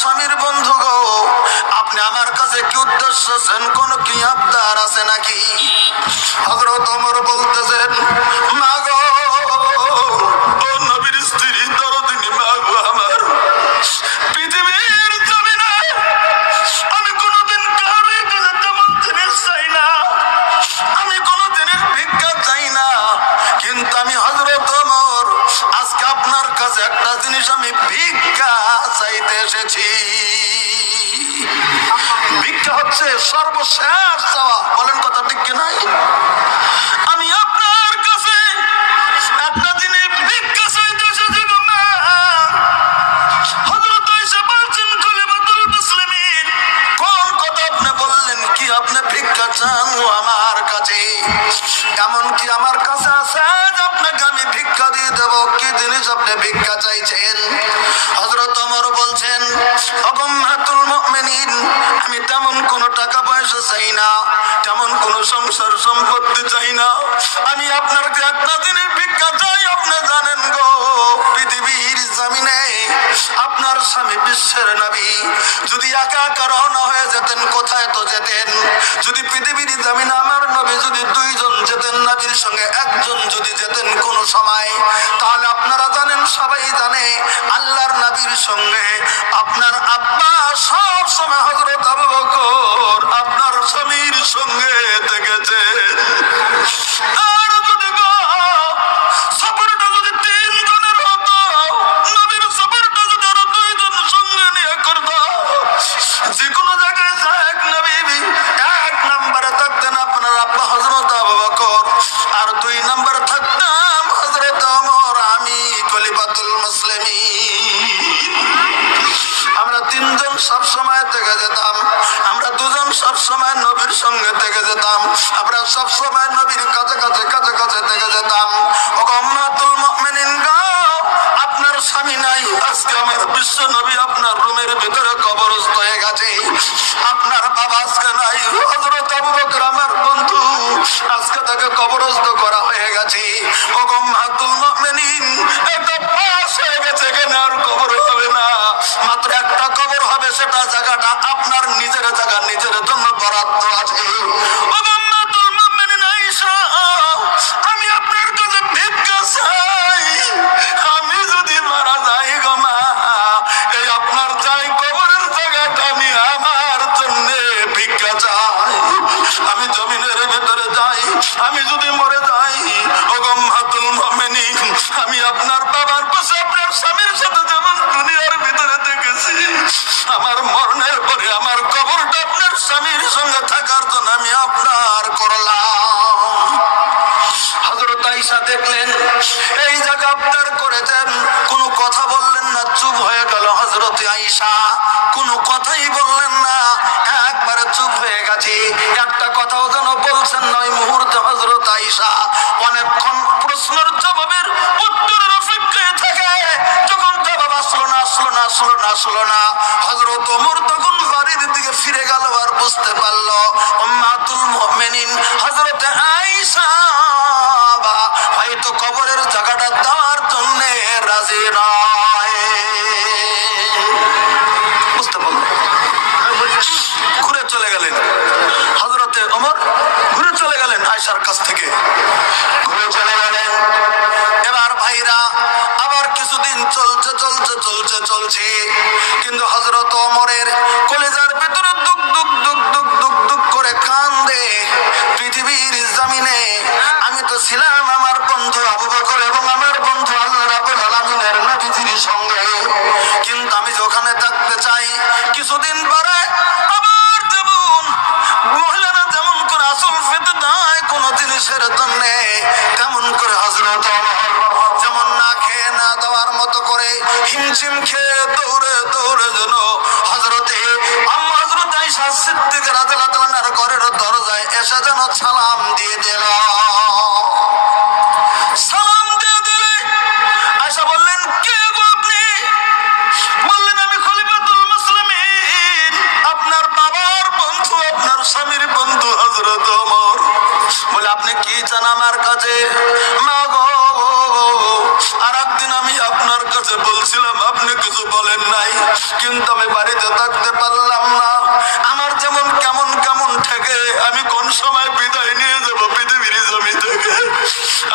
স্বামীর বন্ধু গো, আপনি আমার কাছে কি উদ্দেশ্য আছেন, কোন কি আবদার আছে নাকি? হযরত ওমর বলতেছেন, মা গো, ও নবীর স্ত্রী দরদিনী মা গো আমার, পৃথিবীর জমিনে আমি কোনোদিন কারোর কাছে তেমন জিনিস চাই না, আমি কোনোদিনের ভিক্ষা চাই না, কিন্তু আমি হযরত ওমর আজকে আপনার কাছে একটা জিনিস আমি ভিক্ষা চাইতে এসেছি। ভিক্ষা হচ্ছে সর্বশেষ চাওয়া, বলেন কথা ঠিক কি নাই? আমি আপনার কাছে একটা জিনিস ভিক্ষা চাইতে এসেছি গো মা। হযরত আয়েশা বলছেন, খলিফাতুল মুসলিমিন, কোন কথা আপনি বললেন, কি আপনি ভিক্ষা চান আমার কাছে? এমন কি আমার কাছে আছে যে আপনাকে আমি ভিক্ষা দিয়ে দেব? কি জিনিস আপনি ভিক্ষা চাইছেন? হযরত ওমর বলছেন, উম্মাতুল মুমিনিন, আমি তেমন কোন টাকা পয়সা চাই না, তেমন কোন সংসার সম্পত্তি চাই না, আমি আপনার একটা জিনিস ভিক্ষা চাই। আপনি জানেন গো, পৃথিবীর জমিনে আপনার স্বামী বিশ্বের নবী যদি একা একা রওনা হয়ে যেতেন, কোথায় তো যেতেন? যদি পৃথিবীর জমিনে আমার নবী যদি দুইজন যেতেন, নবীর সঙ্গে একজন যদি যেতেন কোন সময়, তাহলে আপনারা জানেন, সবাই জানে, আল্লাহর নবীর সঙ্গে আপনার আব্বা সব সময় হযরত আবু বকর আপনার স্বামীর সঙ্গে থেকেছে। আর যদি গো সফরটা যদি 3 জনের হতো, নবীর সফরটা যদি আরো 2 জন সঙ্গে নিয়ে করত, যে কোনো জায়গায় যায় নবী 1 নম্বরে থাকতেন আপনার আব্বা হযরত আবু বকর, আর 2 নম্বরে থাকতাম হযরত ওমর, আমি খলিফাতুল মুসলিমিন। আমরা 3 জন সব সময় থেকে যেতাম, আমরা 2 জন সব সময় নবীর সঙ্গে থেকে যেতাম, আমরা সব সময় নবীর কাছে কাছে কাছে কাছে থেকে যেতাম। ও উম্মাতুল মুমিনিন গো, আপনার স্বামী নাই, আজকে আমার বিশ্ব নবী আপনার রুমের ভিতরে কবরস্থ হয়ে গেছে, আপনার বাবা আজকে নাই, হযরত আবু বকর আমার বন্ধু, আজকে তাকে কবরস্থ করা হয়ে গেছে। ও উম্মাতুল মুমিনিন, এটা পাস হয়ে গেছে, কেন আর কবর হবে না, মাত্র একটা কবর হবে, সেটা জায়গাটা আপনার নিজের জায়গা, নিজের জন্য বরাদ্দ আছে। ও উম্মাতুল মুমিনিন আয়েশা, আমি আপনার কাছে ভিক্ষা চাই, আমি যদি মারা যাই গো মা, এই আপনার যাই কবরের জায়গাটা আমি আমার জন্য ভিক্ষা চাই। আমি জমিনের ভেতরে যাই, আমি যদি মরে যাই, ও উম্মাতুল মুমিনিন, আমি আপনার বাবার পাশে আপনার স্বামীর সাথে যেমন দুনিয়ার ভিতরে দেখেছি, আমার মরণের পরে আমার কবরটা আপনার স্বামীর সঙ্গে থাকার জন্য আমি আপনার করলাম। হযরত আয়েশা দেখলেন এই জায়গা আপনার করেছেন, কোনো কথা বললেন না, চুপ হয়ে গেল হযরত আয়েশা, কোনো কথাই বললেন না, একবারে চুপ হয়ে গেছে, একটা কথাও যেন বলছেন না। ওই মুহূর্তে হযরত আয়েশা অনেকক্ষণ প্রশ্নের জবাবের উত্তরের অপেক্ষায় থাকে, যখন জবাব আসলো না আসলো না আসলো না আসলো না, হযরত ওমর তখন বাড়ির দিকে ফিরে গেল, আর বুঝতে পারলো উম্মাতুল মুমিনিন হযরত আয়েশা হয়তো কবরের জায়গাটা দেওয়ার জন্য রাজি নয়। বুঝতে পারলো, ঘুরে চলে গেলেন হযরতে ওমর, ঘুরে চলে গেলেন আয়েশার কাছ থেকে, ঘুরে চলে গেলেন। এবার ভাইরা আবার কিছুদিন চলছে চলছে চলছে চলছে, কিন্তু হযরত ওমরের কলিজার ভিতরে দুক দুক দুক দুক দুক দুক করে কান্দে, পৃথিবীর জমিনে আমি তো ছিলাম আমার বন্ধু আবু বকর এবং আমার বন্ধু আল্লাহ রাব্বুল আলামিনের নবীজির সঙ্গে, কিন্তু আমি যে ওখানে থাকতে চাই, কিছুদিন পরে আবার যেমন মহিলারা যেমন করে আসল পেতে দেয় কোন জিনিসের জন্য, তেমন করে হযরত ওমর যেমন না খেয়ে না দেওয়ার মতো করে হিমশিম খেয়ে দৌড়ে দৌড়ে যেন বলেন নাই, কিন্তু আমি বাড়িতে থাকতে পারলাম না। আমার যেমন কেমন কেমন ঠেকে, আমি কোন সময় বিদায় নিয়ে যাব পৃথিবীর জমি থেকে।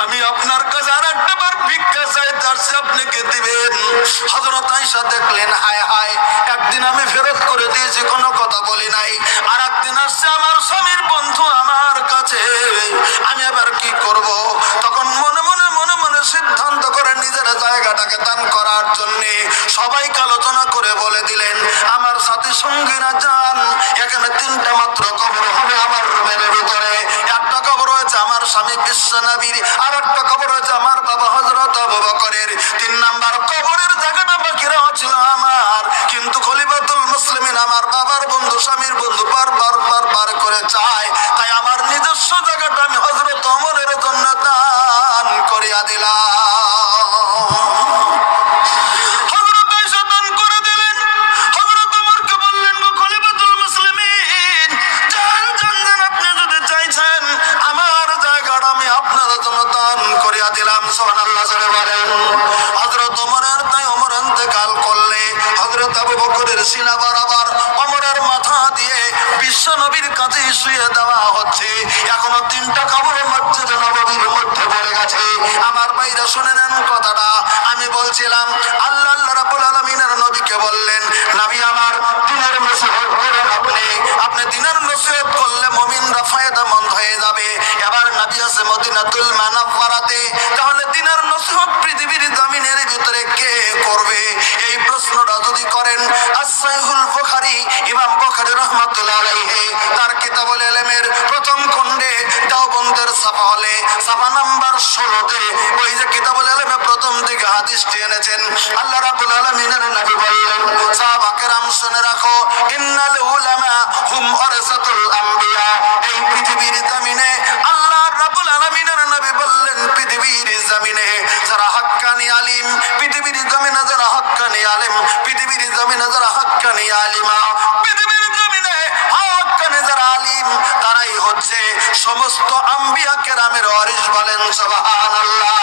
আমি আপনার কাছে আর একটা বার ভিক্ষা চাই, তার চেয়ে আপনি কে দিবেন? হযরত আয়েশা দেখলেন, হায় হায়, একদিন আমি ফেরত করে দিয়েছি, কোনো কথা বলি নাই, আর একদিন আসছে আমার স্বামীর বন্ধু আমার কাছে, আমি আবার কি করব? তখন মনে মনে মনে মনে সিদ্ধান্ত করে নিজের জায়গাটাকে দান করার জন্য সবাইকে আলোচনা করে বলে দিলেন, আমার সাথী সঙ্গীরা যান, এখানে 3টা মাত্র কবর হবে আমার রুমের ভিতরে। একটা কবর হয়েছে আমার স্বামী বিশ্ব নবীর, আর একটা কবর হয়েছে আমার বাবা হযরত আবু বকরের, 3 নাম্বার কবরের জায়গাটা বাকি ছিল আমার। কিন্তু খলিফাতুল মুসলিমিন আমার বাবার বন্ধু, স্বামীর বন্ধু বারবার করে চায়, তাই আমার নিজস্ব জায়গাটা আমি হযরত ওমরের জন্য দান করিয়া দিলাম। হযরত আয়েশা দান করে দিলেন। হযরত ওমরকে বললেন, গো খলিফাতুল মুসলিমিন, যান যান যান, আপনি যদি চাইছেন আমার জায়গাটা আমি আপনার জন্য দান করিয়া দিলাম। সুবহানাল্লাহ জোরে বলেন। হযরত ওমরের তাই ওমর ইন্তেকাল করলে হযরত আবু বকরের সিনা বরাবর ওমরের মাথা দিয়ে বিশ্ব নবীর কাছে শুয়ে দেওয়া হচ্ছে। এখনো 3টা কবর মসজিদে নববীর মধ্যে পড়ে গেছে। আমার ভাইরা শুনে নেন কথাটা। আমি বলছিলাম আল্লাহ রাব্বুল আলামিনের নবীকে বললেন, নবী আমার দিনের নসিহত করেন আপনি দিনের নসিহত করলে মুমিনরা ফায়দামন্দ হয়ে যাবে। এবার নবী আছে মদিনাতুল মুনাওয়ারাতে, তাহলে দিনের নসিহত পৃথিবীর জমিনের ভিতরে কে করবে? এই প্রশ্নটা যদি করেন, as-সাহিহুল বুখারী, ইমাম বুখারী রাহমাতুল্লাহ আলাইহি তার কিতাবুল ইলমের প্রথম খণ্ডে দেওবন্দের ছাপা হলে ছাপা নাম্বার 16তে ওই যে কিতাবুল ইলমে প্রথম দিকে হাদিসটি এনেছেন। আল্লাহ রাব্বুল আলামিনের নবী বললেন, সাহাবা কেরাম শুনে রাখো, ইন্নাল উলামা হুম ওয়ারাসাতুল আম্বিয়া। এই পৃথিবীর জমিনে আল্লাহ রাব্বুল আলামিনের নবী বললেন, পৃথিবীর জমিনে যারা হাক্কানি আলিম, পৃথিবীর জমিনে যারা হাক্কানি আলিম, পৃথিবীর জমিনে যারা হাক্কানি আলিমা, পৃথিবীর জমিনে হাক্কানি যারা আলিম, তারাই হচ্ছে সমস্ত আম্বিয়া কেরামের ওয়ারিস। বলেন সুবহানাল্লাহ।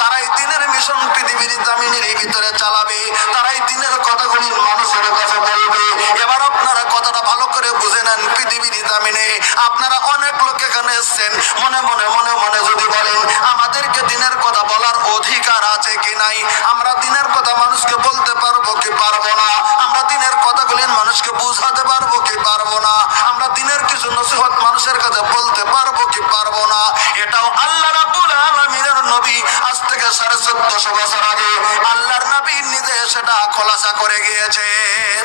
তারাই দিনের মিশন পৃথিবীর জমিনের ভিতরে চালাবে, তারাই দিনের কথাগুলি মানুষের কাছে বলবে। এবার আপনারা কথাটা ভালো করে বুঝে নেন। পৃথিবীর জমিনে আপনারা অনেক লোক এখানে এসেছেন, মনে মনে মনে মনে যদি বলেন আমাদেরকে দিনের কথা বলার অধিকার আছে কি নাই, আমরা দিনের কথা মানুষকে বলতে পারবো কি পারবো না, আমরা দিনের কথাগুলি মানুষকে বুঝাতে পারবো কি পারবো না, আমরা দিনের কিছু নসিহত মানুষের কাছে বলতে পারবো কি পারবো না, এটাও আল্লাহ রাব্বুল আলামিনের নবী আজ থেকে 1450 বছর আগে আল্লাহর নবী নিজে সেটা খোলাসা করে গিয়েছেন।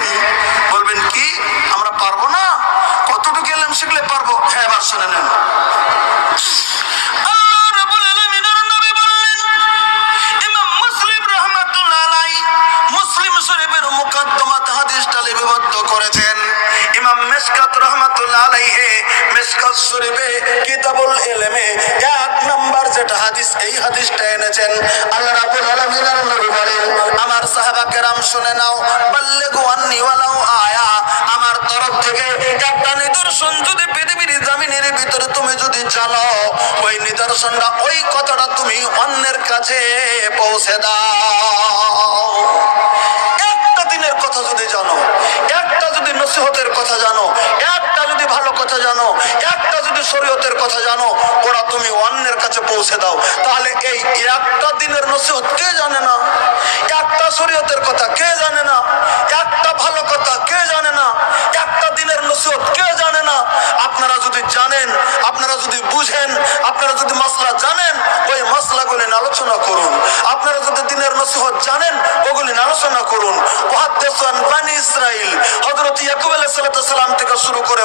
বলবেন কি আমরা পারবো না? কতটুকু এলেম শিখলে পারবো? হ্যাঁ, এবার শুনে নেন। আল্লাহ রাব্বুল আলামিনের নবী বললেন, ইমাম মুসলিম রাহমাতুল্লাহ আলাইহি মুসলিম শরীফের মুকদ্দমাত হাদিসটা লিপিবদ্ধ করেছেন। ইমাম মিশকাত রাহমাতুল্লাহ আলাইহি মিশকাত শরীফে কিতাবুল ইলমে 1 নাম্বার যেটা হাদিস, এই হাদিসটা এনেছেন। আল্লাহ রাব্বুল আলামিনের নবী বলেন, আমার সাহাবা কেরাম শুনে নাও, বাল্লিগু আন্নি ওয়ালাউ আয়া, আমার তরফ থেকে একটা নিদর্শন যদি পৃথিবীর জমিনের ভিতরে তুমি যদি জানো, ওই নিদর্শনটা, ওই কথাটা তুমি অন্যের কাছে পৌঁছে দাও। একটা দিনের কথা যদি জানো, একটা যদি নসিহতের কথা জানো, একটা যদি ভালো কথা জানো, একটা যদি শরীয়তের কথা জানো, ওরা তুমি অন্যের কাছে পৌঁছে দাও। তাহলে এই একটা দিনের নসিহত কে জানে না? একটা শরীয়তের কথা কে জানে না? একটা ভালো কথা কে জানে না? একটা দিনের নসিহত কে জানে না? আপনারা যদি জানেন, আপনারা যদি বুঝেন, আপনারা যদি মাসলা জানেন, ওই মাসলাগুলি আলোচনা করুন। আপনারা যদি দিনের নসিহত জানেন, ওগুলি আলোচনা করুন। মুহাদ্দিস বানি ইসরাইল হযরত ইয়াকুব আলাইহিস সালাম থেকে শুরু করে